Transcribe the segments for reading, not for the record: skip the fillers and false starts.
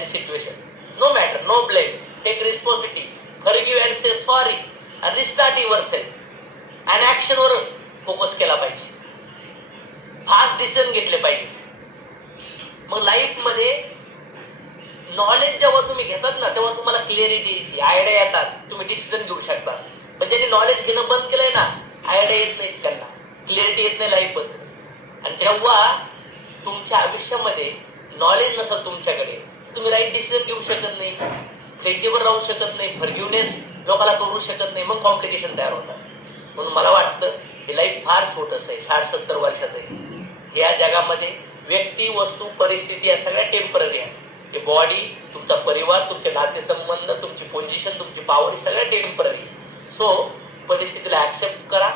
The situation. No matter, no blame, take responsibility, forgive and say sorry and restart yourself. And ॲक्शनवर focus केला पाहिजे. Fast decision घेतले पाहिजे. मग लाईफमध्ये नॉलेज जेव्हा तुम्ही घेतात ना तेव्हा तुम्हाला क्लिअरिटी येते, आयडिया येतात, तुम्ही डिसिजन घेऊ शकता. पण ज्यांनी नॉलेज घेणं बंद केलंय ना, आयडिया येत नाही, त्यांना क्लिअरिटी येत नाही लाईफबद्दल. आणि जेव्हा तुमच्या आयुष्यामध्ये नॉलेज नसेल तुमच्याकडे, तुम्ही राईट डिसिजन घेऊ शकत नाही, फ्लेक्झिबल राहू शकत नाही, फॉरगिव्हनेस लोकांना करू शकत नाही, मग कॉम्प्लिकेशन तयार होतात. म्हणून मला वाटतं हे लाईफ फार छोटंसं आहे, 60-70 वर्षाचं आहे. या जगामध्ये व्यक्ती, वस्तू, परिस्थिती या सगळ्या टेम्पररी आहे. हे बॉडी, तुमचा परिवार, तुमचे नातेसंबंध, तुमची पोझिशन, तुमची पॉवर सगळ्या टेम्पररी. सो परिस्थितीला ॲक्सेप्ट करा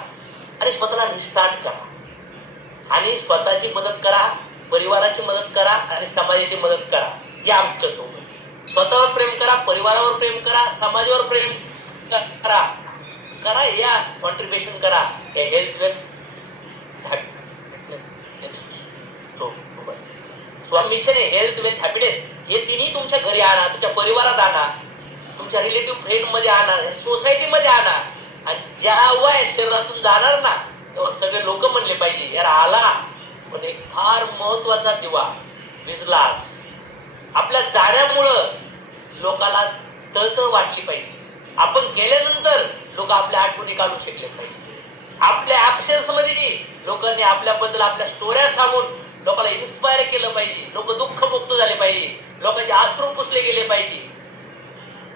आणि स्वतःला रिस्टार्ट करा आणि स्वतःची मदत करा, परिवाराची मदत करा आणि समाजाची मदत करा. या आमच्यासोबत स्वतःवर प्रेम करा, परिवारावर प्रेम करा, समाजावर प्रेम करा करा या कॉन्ट्रीब्युशन करा. या हेल्थ वेल्थ मिशन आहे. हेल्थ वेल्थ हॅपीनेस हे तिन्ही तुमच्या घरी आणा, तुमच्या परिवारात आणा, तुमच्या रिलेटिव्ह फ्रेंडमध्ये आणा, सोसायटीमध्ये आणा. आणि जेव्हा शरीरातून जाणार ना तेव्हा सगळे लोक म्हणले पाहिजे यार आला, पण एक फार महत्वाचा दिवा विजलाच. आपल्या जाण्यामुळं लोकाला तळतळ वाटली पाहिजे. आपण गेल्यानंतर लोक आपल्या आठवणी काढू शकले पाहिजे. आपल्या ॲब्सेन्स मध्ये लोकांनी आपल्याबद्दल आपल्या स्टोऱ्या सांगून लोकांना इन्स्पायर केलं पाहिजे. लोक दुःखमुक्त झाले पाहिजे, लोकांचे अश्रू पुसले गेले पाहिजे.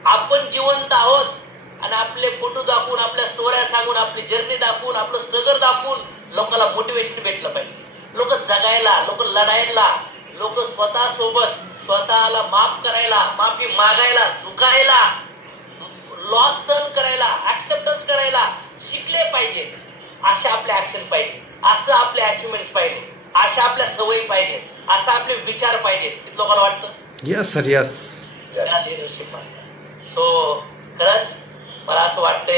आपण जिवंत आहोत आणि आपले फोटो दाखवून, आपल्या स्टोऱ्या सांगून, आपली जर्नी दाखवून, आपलं स्ट्रगल दाखवून लोकांना मोटिवेशन भेटलं पाहिजे. लोक जगायला, लोक लढायला, लोक स्वतः सोबत स्वतःला माफ करायला, माफी मागायला, झुकायला, लॉस सहन करायला, ऍक्सेप्टन्स करायला शिकले पाहिजे. अशा आपले ऍक्शन पाहिजे, असं आपले अचिव्हमेंट्स पाहिजे, अशा आपल्या सवयी पाहिजे, असं आपले विचार पाहिजेत. लोकांना वाटतं यस सर, यस. सो खरंच मला असं वाटतंय